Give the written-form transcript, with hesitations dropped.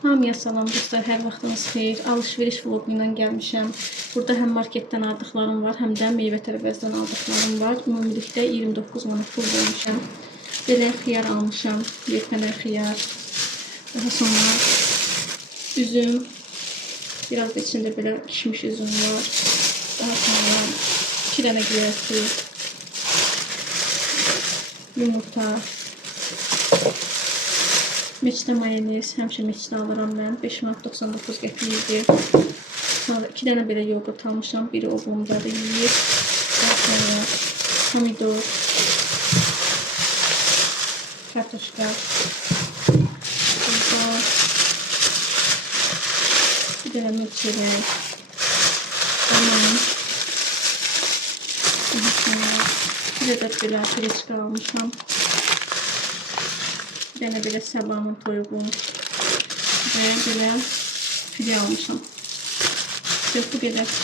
Hamıya salam dostlar, hər vaxtınız xeyir. Alış-veriş vlogu ilə gəlmişəm. Burada həm marketdən aldıqlarım var, həm də meyvə tərəvəzdən aldıqlarım var. Ümumilikdə 29 manat pul vermişəm. Belə xiyar almışam, yelpənər xiyar. Daha sonra üzüm. Biraz da içində belə pişmiş üzüm var. Daha sonra 2 dənə göyərti, yumurta. Meçdə mayonez, həmişə meçdə alıram mən. 5 manat 99 qəpik idi. Sonra 2 dənə belə yoğurt almışam. Biri oğlumdadır, yeyir. Daha sonra pomidor, kartoşka, pomidor, bir dənə milçərək, limon, bir ədəd belə pireçka almışam. Bir dənə belə səbanın toyuğu və belə pide almışam. Bu qədər.